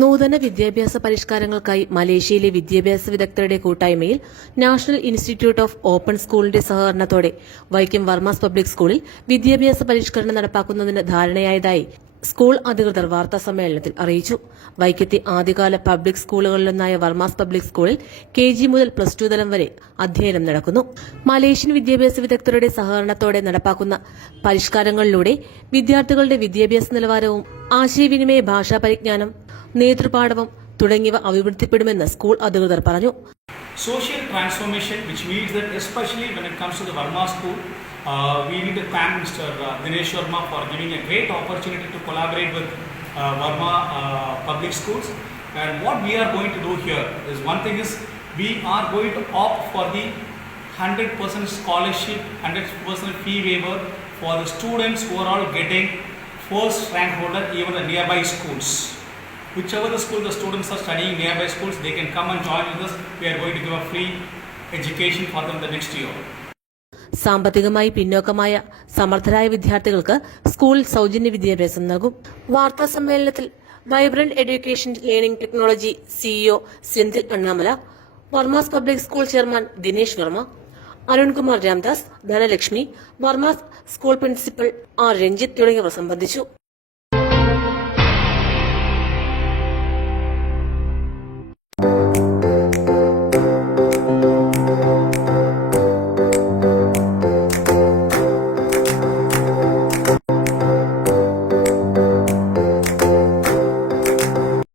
നൂതന വിദ്യാഭ്യാസ പരിഷ്കാരങ്ങൾക്കായി മലേഷ്യയിലെ വിദ്യാഭ്യാസ വിദഗ്ധരുടെ കൂട്ടായ്മയിൽ നാഷണൽ ഇൻസ്റ്റിറ്റ്യൂട്ട് ഓഫ് ഓപ്പൺ സ്കൂളിന്റെ സഹകരണത്തോടെ വൈക്കം വർമാസ് പബ്ലിക് സ്കൂളിൽ വിദ്യാഭ്യാസ പരിഷ്കരണം നടപ്പാക്കുന്നതിന് ധാരണയായതായി സ്കൂൾ അധികൃതർ വാർത്താസമ്മേളനത്തിൽ അറിയിച്ചു. വൈക്കത്തെ ആദ്യകാല പബ്ലിക് സ്കൂളുകളിലൊന്നായ വർമാസ് പബ്ലിക് സ്കൂളിൽ KG മുതൽ +2 തലം വരെ അധ്യയനം നടക്കുന്നു. മലേഷ്യൻ വിദ്യാഭ്യാസ വിദഗ്ധരുടെ സഹകരണത്തോടെ നടപ്പാക്കുന്ന പരിഷ്കാരങ്ങളിലൂടെ വിദ്യാർത്ഥികളുടെ വിദ്യാഭ്യാസ നിലവാരവും ആശയവിനിമയ ഭാഷാ പരിജ്ഞാനം, നേതൃപാടവം തുടങ്ങിയവ അഭിവൃദ്ധിപ്പെടുമെന്ന് സ്കൂൾ അധികൃതർ പറഞ്ഞു. Social transformation, which means that especially when it comes to the Varma school, we need to thank Mr. Dinesh Verma for giving a great opportunity to collaborate with Varma public schools. And what we are going to do here is, one thing is, we are going to opt for the 100% scholarship, 100% fee waiver for the students who are all getting first rank holder, even the nearby schools. Whichever the school the students are studying nearby schools, they can come and join with us. We are going to give a free education for them the next year. സാമ്പത്തികമായി പിന്നോക്കമായ സമർത്ഥരായ വിദ്യാർത്ഥികൾക്ക് സ്കൂളിൽ സൗജന്യ വിദ്യാഭ്യാസം നൽകും. വാർത്താ സമ്മേളനത്തിൽ vibrant education learning technology CEO Senthil Annamalai, Varma's public school chairman Dinesh Varma, Arunkumar Ramdas, Dhanalakshmi, Varma's school principal R. Ranjith തുടങ്ങിയവർ സംബന്ധിച്ചു.